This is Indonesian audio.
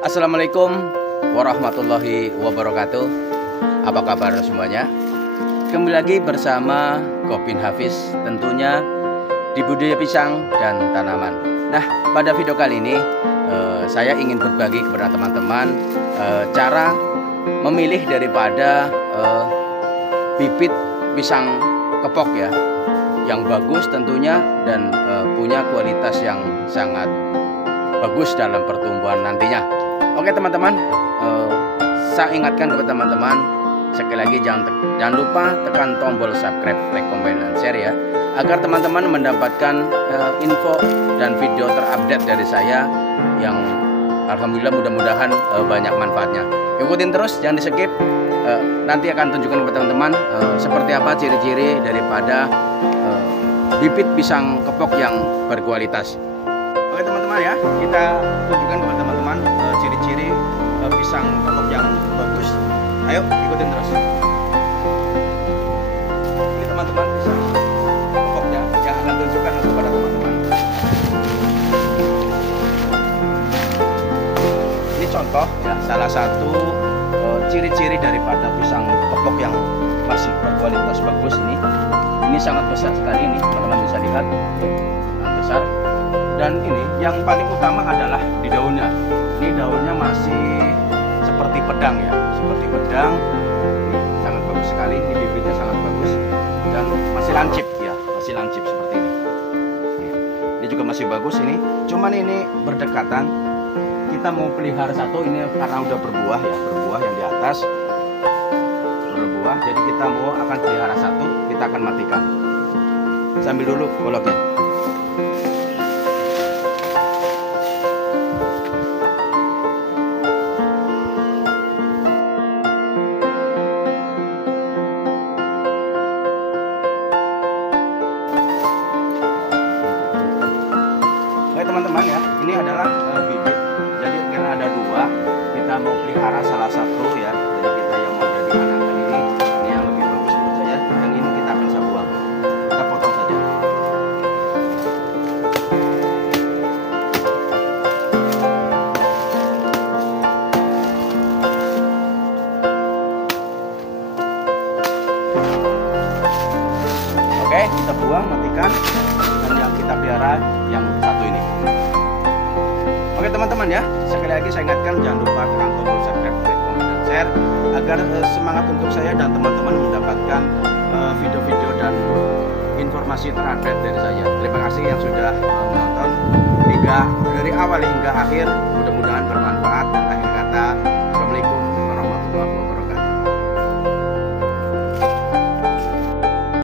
Assalamualaikum warahmatullahi wabarakatuh. Apa kabar semuanya? Kembali lagi bersama Gopin Hafiz, tentunya di budaya pisang dan tanaman. Nah, pada video kali ini saya ingin berbagi kepada teman-teman cara memilih daripada bibit pisang kepok ya, yang bagus tentunya dan punya kualitas yang sangat bagus dalam pertumbuhan nantinya. Oke teman-teman, saya ingatkan kepada teman-teman sekali lagi jangan lupa tekan tombol subscribe, like, comment, dan share ya, agar teman-teman mendapatkan info dan video terupdate dari saya yang alhamdulillah mudah-mudahan banyak manfaatnya. Ikutin terus, jangan di skip. Nanti akan tunjukkan kepada teman-teman seperti apa ciri-ciri daripada bibit pisang kepok yang berkualitas. Oke teman-teman ya, kita tunjukkan kepada teman-teman ciri-ciri pisang kepok yang bagus. Ayo ikutin terus. Ini teman-teman pisang kepoknya yang akan tunjukkan kepada teman-teman. Ini contoh ya, salah satu ciri-ciri daripada pisang kepok yang masih berkualitas bagus ini. Ini sangat besar sekali, ini teman-teman bisa lihat, sangat besar. Dan ini yang paling utama adalah di daunnya. Ini daunnya masih seperti pedang ya, seperti pedang. Ini sangat bagus sekali, ini bibitnya sangat bagus dan masih lancip ya, masih lancip seperti ini. Ini juga masih bagus ini. Cuman ini berdekatan. Kita mau pelihara satu ini karena udah berbuah ya, berbuah yang di atas berbuah. Jadi kita mau akan pelihara satu, kita akan matikan. Sambil dulu goloknya. Oke teman-teman ya, ini adalah bibit. Jadi karena ada dua, kita mau pelihara salah satu ya. Jadi kita yang mau jadi anakan ini yang lebih bagus menurut saya. Yang ini kita akan saya buang, kita potong saja. Oke, kita buang, matikan. Dan yang kita pelihara yang satu ini. Oke teman-teman ya, sekali lagi saya ingatkan jangan lupa tekan tombol subscribe, like, comment, dan share agar semangat untuk saya dan teman-teman mendapatkan video-video dan informasi terupdate dari saya. Terima kasih yang sudah menonton dari awal hingga akhir, mudah-mudahan bermanfaat.